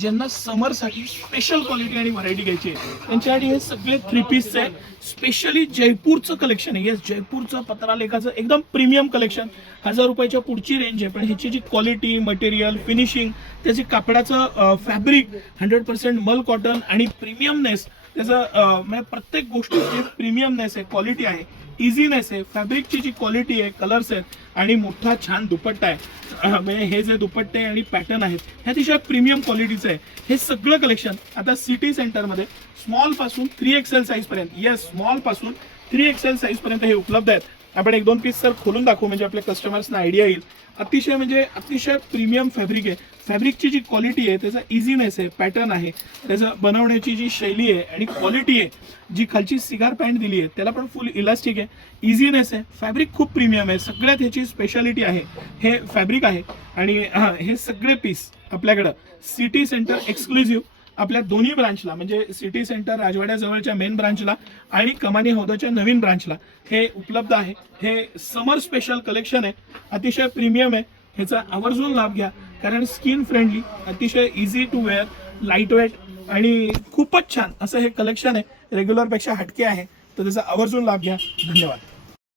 ज्यांना समरसाठी special quality आणि variety घ्यायची आहे त्यांच्यासाठी हे सगळे 3 पीसचे आहे. स्पेशली जयपूरचं कलेक्शन आहे. येस, जयपूरचं पत्रालेखाचं एकदम प्रीमियम कलेक्शन. 1000 रुपयाच्या पुढची रेंज आहे, पण ह्याची जी क्वालिटी, मटेरियल, फिनिशिंग, त्याची कापडाचं फॅब्रिक 100% मल कॉटन आणि प्रीमियमनेस, त्याचं म्हणजे प्रत्येक गोष्टीची प्रीमियमनेस आहे, क्वालिटी आहे, इझीनेस आहे, फॅब्रिकची जी क्वालिटी आहे, कलर्स आहेत आणि मोठा छान दुपट्टा आहे. म्हणजे हे जे दुपट्टे आणि पॅटर्न आहेत हे अतिशय प्रीमियम क्वालिटीचं आहे. हे सगळं कलेक्शन आता सिटी सेंटरमध्ये स्मॉल पासून 3XL साईज पर्यंत, येस, स्मॉल पासून 3XL साईज पर्यंत हे उपलब्ध आहेत. आपण 1-2 पीस सर खोलून दाखवू म्हणजे आपल्या कस्टमर्सना आयडिया येईल. अतिशय प्रीमियम फॅब्रिक आहे. फॅब्रिकची जी क्वालिटी आहे, त्याचा इझीनेस आहे, पॅटर्न आहे, त्याचं बनवण्याची जी शैली आहे आणि क्वालिटी आहे, जी खालची सिगार पॅन्ट दिली आहे त्याला पण फुल इलास्टिक आहे, इझीनेस आहे, फॅब्रिक खूप प्रीमियम आहे. सगळ्यात ह्याची स्पेशालिटी आहे हे फॅब्रिक आहे. आणि हे सगळे पीस आपल्याकडं सिटी सेंटर एक्सक्लुझिव्ह आपल्या दोन्ही ब्रांचला, म्हणजे सिटी सेंटर राजवाड्याजवळच्या मेन ब्रांचला आणि कमानी हौदाच्या नवीन ब्रांचला हे उपलब्ध आहे. हे समर स्पेशल कलेक्शन आहे, अतिशय प्रीमियम आहे. ह्याचा आवर्जून लाभ घ्या, कारण स्किन फ्रेंडली, अतिशय easy to wear, light weight आणि खूपच छान असं हे कलेक्शन आहे. रेग्युलरपेक्षा हटके आहे, तर त्याचा आवर्जून लाभ घ्या. धन्यवाद.